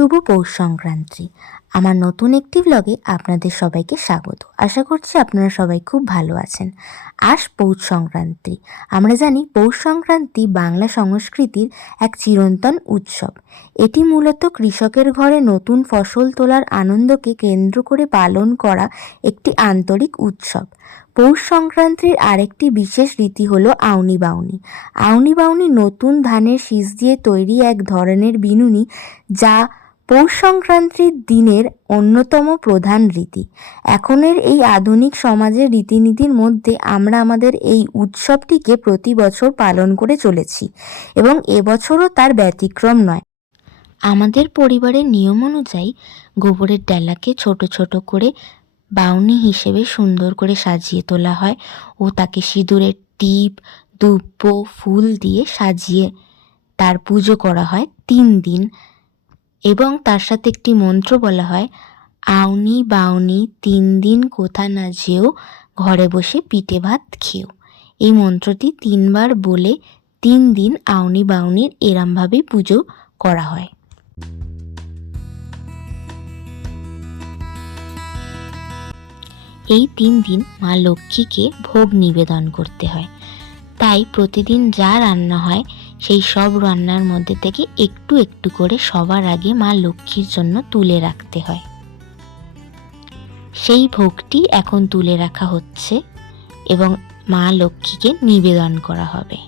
শুভ পৌষ সংক্রান্তি। আমার নতুন একটি ব্লগে আপনাদের সবাইকে স্বাগত। আশা করছি আপনারা সবাই খুব ভালো আছেন। আজ পৌষ সংক্রান্তি। আমরা জানি পৌষ সংক্রান্তি বাংলা সংস্কৃতির এক চিরন্তন উৎসব। এটি মূলত কৃষকের ঘরে নতুন ফসল তোলার আনন্দকে কেন্দ্র করে পালন করা একটি আন্তরিক উৎসব। পৌষ সংক্রান্তির আরেকটি বিশেষ রীতি হলো আউনি বাউনি। আউনি বাউনি নতুন ধানের শীষ দিয়ে তৈরি এক ধরনের বিনুনি, যা পৌষ সংক্রান্তির দিনের অন্যতম প্রধান রীতি। এখনের এই আধুনিক সমাজের রীতিনীতির মধ্যে আমরা আমাদের এই উৎসবটিকে প্রতি বছর পালন করে চলেছি এবং এবছরও তার ব্যতিক্রম নয়। আমাদের পরিবারের নিয়ম অনুযায়ী গোবরের ডালাকে ছোট ছোট করে বাউনি হিসেবে সুন্দর করে সাজিয়ে তোলা হয় ও তাকে সিঁদুরের টিপ, ধূপ, ফুল দিয়ে সাজিয়ে তার পুজো করা হয় 3 দিন এবং তার সাথে একটি মন্ত্র বলা হয়, আউনি বাউনি 3 দিন কোথা না যেও, ঘরে বসে পিঠে ভাত খেও। এই মন্ত্রটি 3 বার বলে 3 দিন আউনি বাউনির এরমভাবেই পুজো করা হয়। এই 3 দিন মা লক্ষ্মীকে ভোগ নিবেদন করতে হয়, তাই প্রতিদিন যা রান্না হয় সেই সব রান্নার মধ্যে থেকে একটু একটু করে সবার আগে মা লক্ষ্মীর জন্য তুলে রাখতে হয়। সেই ভোগটি এখন তুলে রাখা হচ্ছে এবং মা লক্ষ্মীকে নিবেদন করা হবে।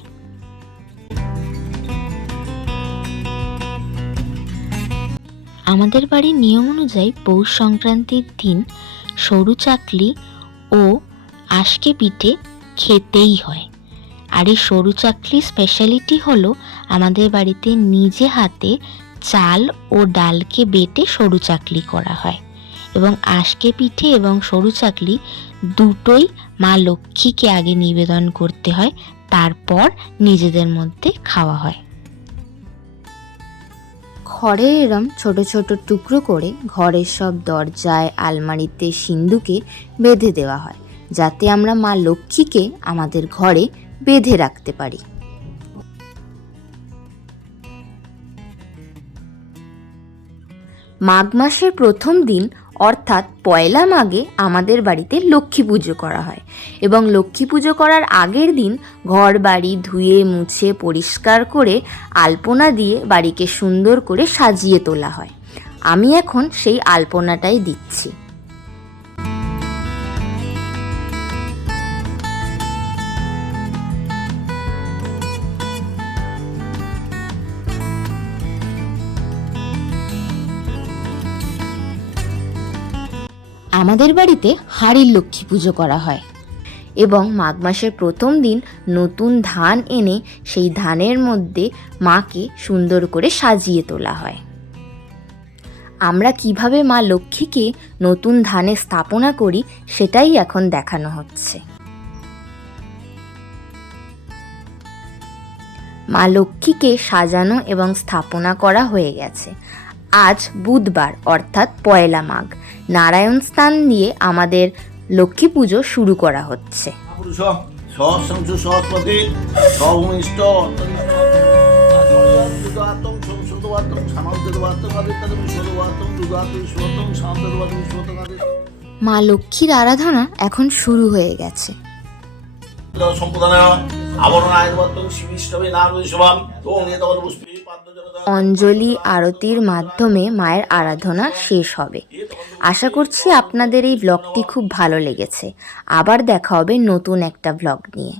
আমাদের বাড়ির নিয়ম অনুযায়ী পৌষ সংক্রান্তির দিন সরু চাকলি ও আশকে পিঠে খেতেই হয়। আর এই সরু চাকলির স্পেশালিটি হলো আমাদের বাড়িতে নিজে হাতে চাল ও ডালকে বেটে সরু চাকলি করা হয় এবং আশকে পিঠে এবং সরু চাকলি দুটোই মা লক্ষ্মীকে আগে নিবেদন করতে হয়, তারপর নিজেদের মধ্যে খাওয়া হয়। খড়ের এরম ছোট ছোট টুকরো করে ঘরের সব দরজায়, আলমারিতে, সিন্ধুকে বেঁধে দেওয়া হয়, যাতে আমরা মা লক্ষ্মীকে আমাদের ঘরে বেঁধে রাখতে পারি। মাঘ মাসের প্রথম দিন অর্থাৎ পয়লা মাঘে আমাদের বাড়িতে লক্ষ্মী পুজো করা হয় এবং লক্ষ্মী পুজো করার আগের দিন ঘর বাড়ি ধুয়ে মুছে পরিষ্কার করে আলপনা দিয়ে বাড়িকে সুন্দর করে সাজিয়ে তোলা হয়। আমি এখন সেই আলপনাটাই দিচ্ছি। আমাদের বাড়িতে হাড়ির লক্ষ্মী পুজো করা হয় এবং মাঘ মাসের প্রথম দিন নতুন ধান এনে সেই ধানের মধ্যে মাকে সুন্দর করে সাজিয়ে তোলা হয়। আমরা কিভাবে মা লক্ষ্মীকে নতুন ধানে স্থাপনা করি সেটাই এখন দেখানো হচ্ছে। মা লক্ষ্মীকে সাজানো এবং স্থাপনা করা হয়ে গেছে। আজ বুধবার অর্থাৎ পয়লা মাঘ। নারায়ণ স্থান দিয়ে আমাদের লক্ষ্মী পুজো শুরু করা হচ্ছে। মা লক্ষ্মীর আরাধনা এখন শুরু হয়ে গেছে। অঞ্জলি আরতির মাধ্যমে মায়ের আরাধনা শেষ হবে। আশা করছি আপনাদের এই ব্লগটি খুব ভালো লেগেছে। আবার দেখা হবে নতুন একটা ব্লগ নিয়ে।